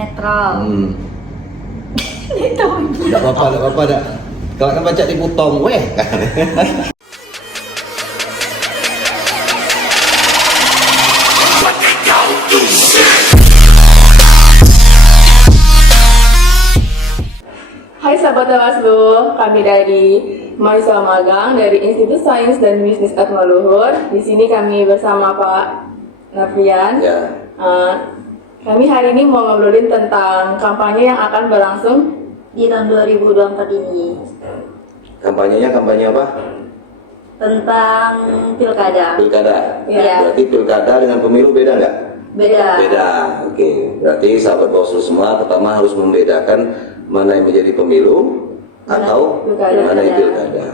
netral. Tidak apa-apa dah. Kalau kan baca dipotong, weh. Hai sahabat Bawaslu, kami dari mahasiswa magang dari Institut Sains dan Bisnis Atmaluhur. Di sini kami bersama Pak Nafrian. Ya. Kami hari ini mau ngobrolin tentang kampanye yang akan berlangsung Di tahun 2024 ini Kampanyenya kampanye apa? tentang pilkada. Pilkada. Iya. Berarti pilkada dengan pemilu beda nggak? Beda. Beda. Oke. Berarti sahabat Bawaslu semua pertama harus membedakan mana yang menjadi pemilu atau pilkada. mana yang pilkada.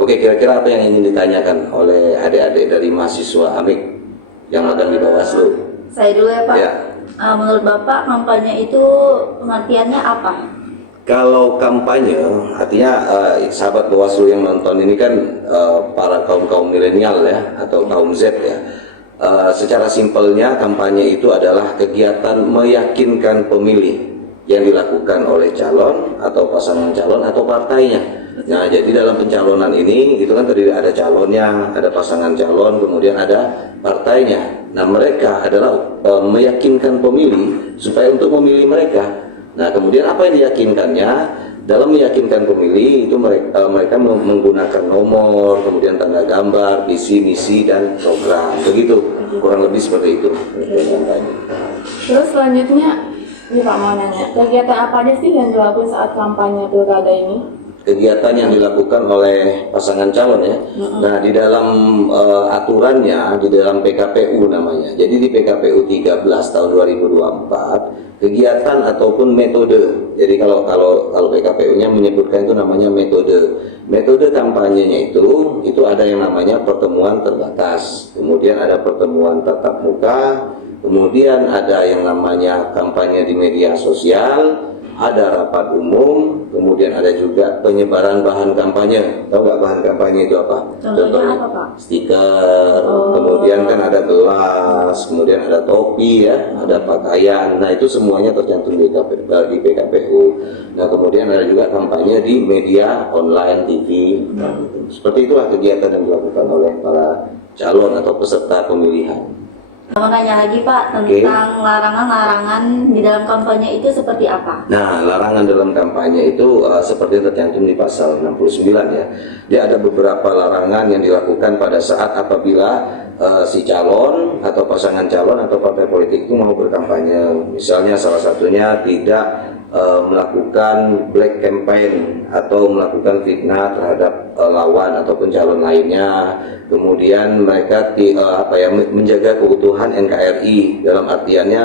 Oke, kira-kira apa yang ingin ditanyakan oleh adik-adik dari mahasiswa AMIK yang magang di Bawaslu? Saya dulu ya Pak. Ya. Menurut Bapak kampanye itu pengertiannya apa? Kalau kampanye, artinya sahabat Bawaslu yang nonton ini kan para kaum milenial ya, atau kaum Z ya. Secara simpelnya kampanye itu adalah kegiatan meyakinkan pemilih yang dilakukan oleh calon atau pasangan calon atau partainya. Nah, jadi dalam pencalonan ini itu kan terdiri ada calonnya, ada pasangan calon, kemudian ada partainya. Nah, mereka adalah meyakinkan pemilih supaya untuk memilih mereka. Nah, kemudian apa yang diyakinkannya? Dalam meyakinkan pemilih itu mereka menggunakan nomor, kemudian tanda gambar, visi, misi, dan program. Begitu, kurang lebih seperti itu. Terus selanjutnya, ini Pak mau nanya, kegiatan apa aja sih yang dilakukan saat kampanye pilkada ini? Kegiatan yang dilakukan oleh pasangan calon ya. Nah, di dalam aturannya, di dalam PKPU namanya. Jadi di PKPU 13 tahun 2024, kegiatan ataupun metode. Jadi kalau PKPU-nya menyebutkan itu namanya metode. Metode kampanyenya itu ada yang namanya pertemuan terbatas. Kemudian ada pertemuan tatap muka, kemudian ada yang namanya kampanye di media sosial, ada rapat umum, kemudian ada juga penyebaran bahan kampanye. Tahu nggak bahan kampanye itu apa? Contohnya apa Pak? Stiker, kemudian kan ada gelas, kemudian ada topi ya, ada pakaian. Nah, itu semuanya tercantum di PKPU. Nah, kemudian ada juga kampanye di media online, TV. Seperti itulah kegiatan yang dilakukan oleh para calon atau peserta pemilihan. Mau nanya lagi Pak tentang larangan-larangan di dalam kampanye itu seperti apa? Nah, larangan dalam kampanye itu seperti tercantum di pasal 69 ya. Dia ada beberapa larangan yang dilakukan pada saat apabila si calon atau pasangan calon atau partai politik itu mau berkampanye. Misalnya salah satunya tidak melakukan black campaign atau melakukan fitnah terhadap lawan ataupun calon lainnya. Kemudian mereka menjaga keutuhan NKRI, dalam artiannya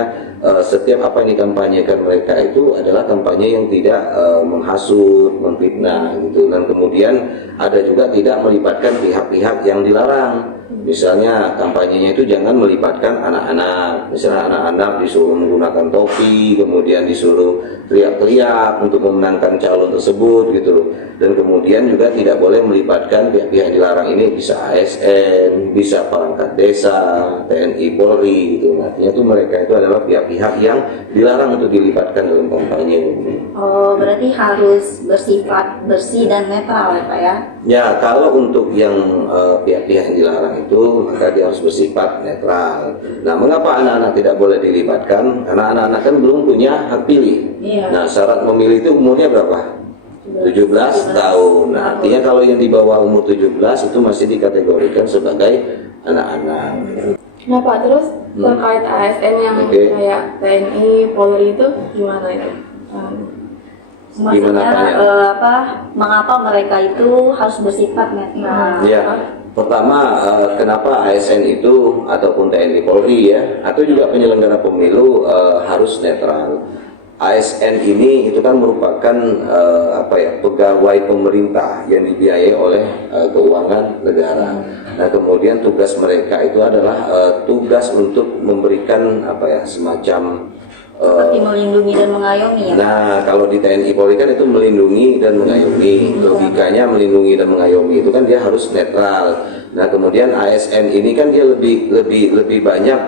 setiap apa yang dikampanyekan mereka itu adalah kampanye yang tidak menghasut, memfitnah gitu. Dan kemudian ada juga tidak melibatkan pihak-pihak yang dilarang. Misalnya kampanyenya itu jangan melibatkan anak-anak. Misalnya anak-anak disuruh menggunakan topi, kemudian disuruh teriak-teriak untuk memenangkan calon tersebut gitu. Dan kemudian juga tidak boleh melibatkan pihak-pihak yang dilarang ini, bisa ASN, bisa perangkat desa, TNI, Polri gitu. Artinya itu mereka itu adalah pihak-pihak yang dilarang untuk dilibatkan dalam kampanye ini. Oh, berarti harus bersifat bersih dan netral ya Pak ya? Ya, kalau untuk yang pihak-pihak yang dilarang itu, maka dia harus bersifat netral. Nah, mengapa anak-anak tidak boleh dilibatkan? Karena anak-anak kan belum punya hak pilih. Iya. Nah, syarat memilih itu umurnya berapa? 17 tahun. Nah, artinya kalau yang di bawah umur 17 itu masih dikategorikan sebagai anak-anak. Nah Pak, terus terkait ASN yang kayak TNI, Polri itu gimana itu? Maksudnya Gimana mengapa mereka itu harus bersifat netral? Ya, pertama kenapa ASN itu ataupun TNI Polri ya, atau juga penyelenggara pemilu harus netral. ASN ini itu kan merupakan pegawai pemerintah yang dibiayai oleh keuangan negara. Nah, kemudian tugas mereka itu adalah tugas untuk memberikan semacam seperti melindungi dan mengayomi ya? Nah, kalau di TNI Polri kan itu melindungi dan mengayomi. Logikanya melindungi dan mengayomi itu kan dia harus netral. Nah, kemudian ASN ini kan dia lebih banyak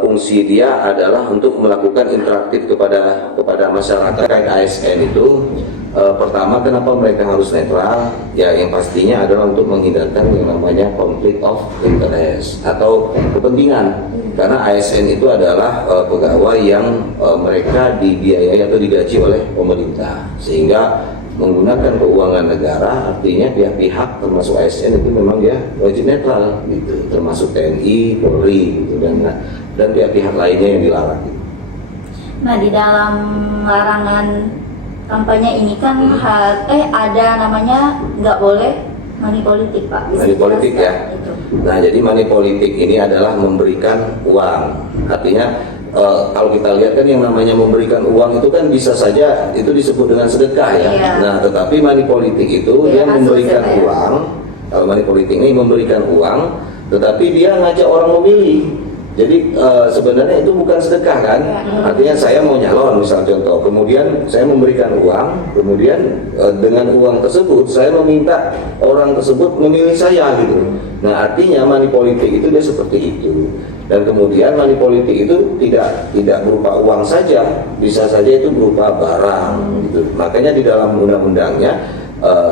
fungsi dia adalah untuk melakukan interaktif kepada masyarakat. Terkait ASN itu pertama, kenapa mereka harus netral? Ya, yang pastinya adalah untuk menghindarkan yang namanya konflik of interest atau kepentingan. Karena ASN itu adalah pegawai yang mereka dibiayai atau digaji oleh pemerintah, sehingga menggunakan keuangan negara, artinya pihak-pihak termasuk ASN itu memang dia wajib netral gitu, termasuk TNI, Polri gitu, dan pihak-pihak lainnya yang dilarang gitu. Nah, di dalam larangan kampanye ini kan ada namanya nggak boleh money politik, Pak. Bisa Money politik ya. dijelaskan itu? Nah, jadi money politik ini adalah memberikan uang. Artinya kalau kita lihat kan yang namanya memberikan uang itu kan bisa saja itu disebut dengan sedekah ya. Iya. Nah, tetapi money politik itu dia Kasus memberikan ya, Pak, ya? uang. Kalau money politik ini memberikan uang, tetapi dia ngajak orang memilih. Jadi sebenarnya itu bukan sedekah kan? Artinya saya mau nyalon misal contoh, kemudian saya memberikan uang, kemudian dengan uang tersebut saya meminta orang tersebut memilih saya gitu. Nah, artinya money politik itu dia seperti itu. Dan kemudian money politik itu tidak berupa uang saja, bisa saja itu berupa barang gitu. Makanya di dalam undang-undangnya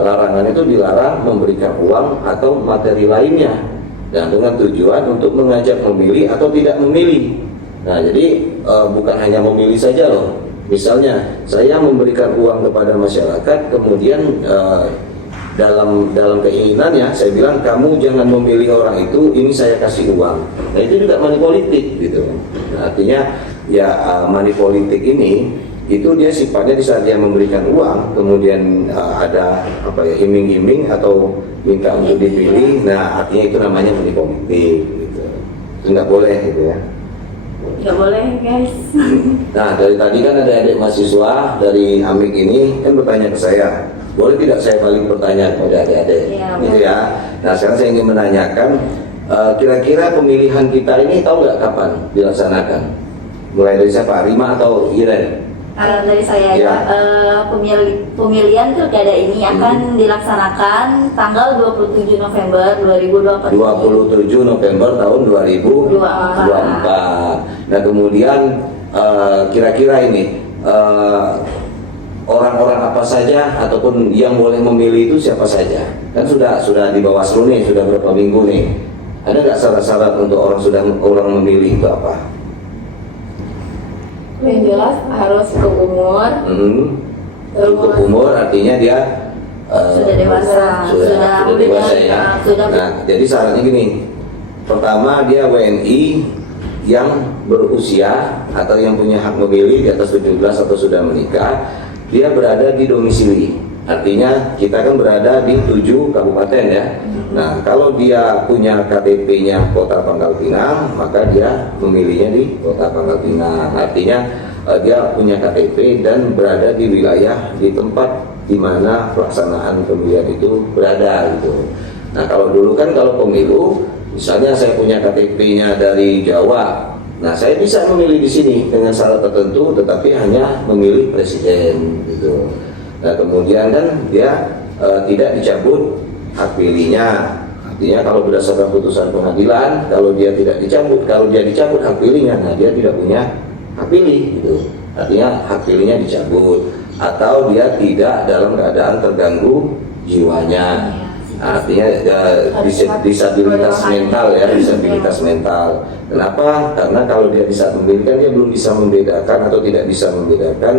larangan itu dilarang memberikan uang atau materi lainnya. Dan dengan tujuan untuk mengajak memilih atau tidak memilih. Nah, jadi bukan hanya memilih saja loh. Misalnya saya memberikan uang kepada masyarakat, kemudian dalam keinginannya saya bilang kamu jangan memilih orang itu, ini saya kasih uang. Nah, itu juga money politik gitu. Nah, artinya ya money politik ini itu dia sifatnya di saat dia memberikan uang, kemudian ada iming-iming atau minta untuk dipilih. Nah, artinya itu namanya money politik gitu. Itu nggak boleh gitu ya. Nggak boleh, guys. Nah, dari tadi kan ada adik mahasiswa dari Amik ini kan bertanya ke saya, boleh tidak saya paling pertanyaan kepada adik-adik Iya, gitu ya. Nah, sekarang saya ingin menanyakan kira-kira pemilihan kita ini tahu nggak kapan dilaksanakan? Mulai dari siapa? Rima atau Iren? Kalau dari saya Ya. pemilihan pilkada ini akan dilaksanakan tanggal 27 November 2024. 27 November tahun 2024. Nah, kemudian kira-kira ini orang-orang apa saja ataupun yang boleh memilih itu siapa saja? Kan sudah di Bawaslu nih, sudah berapa minggu nih. Ada nggak syarat-syarat untuk orang memilih itu apa? Yang jelas harus cukup umur. Cukup umur artinya dia Sudah dewasa, sudah dewasa ya. sudah. Nah, jadi syaratnya gini. Pertama, dia WNI yang berusia atau yang punya hak memilih di atas 17 atau sudah menikah, dia berada di domisili. Artinya kita kan berada di 7 kabupaten ya. Nah, kalau dia punya KTP-nya Kota Pangkal Pinang, maka dia memilihnya di Kota Pangkal Pinang. Artinya dia punya KTP dan berada di wilayah di tempat di mana pelaksanaan pemilihan itu berada gitu. Nah, kalau dulu kan kalau pemilu, misalnya saya punya KTP-nya dari Jawa, nah saya bisa memilih di sini dengan syarat tertentu, tetapi hanya memilih presiden gitu. Nah, kemudian kan dia tidak dicabut hak pilihnya. Artinya kalau berdasarkan putusan pengadilan, kalau dia dicabut hak pilihnya, nah dia tidak punya hak pilih gitu. Artinya hak pilihnya dicabut atau dia tidak dalam keadaan terganggu jiwanya. Artinya disabilitas mental ya, disabilitas mental. Kenapa? Karena kalau dia bisa membedakan, dia belum bisa membedakan atau tidak bisa membedakan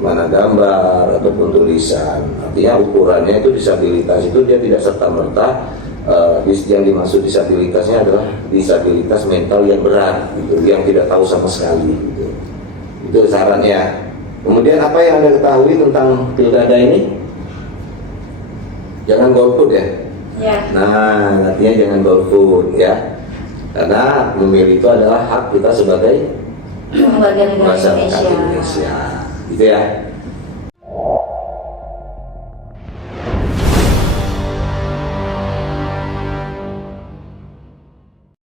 mana gambar ataupun tulisan. Artinya ukurannya itu disabilitas itu dia tidak serta-merta yang dimaksud disabilitasnya adalah disabilitas mental yang berat gitu, yang tidak tahu sama sekali gitu. Itu syaratnya. Kemudian apa yang Anda ketahui tentang pilkada ini? Jangan golput ya. Ya. Nah, artinya jangan golput ya. Karena memilih itu adalah hak kita sebagai Warga negara masyarakat Indonesia. Indonesia. Gitu ya.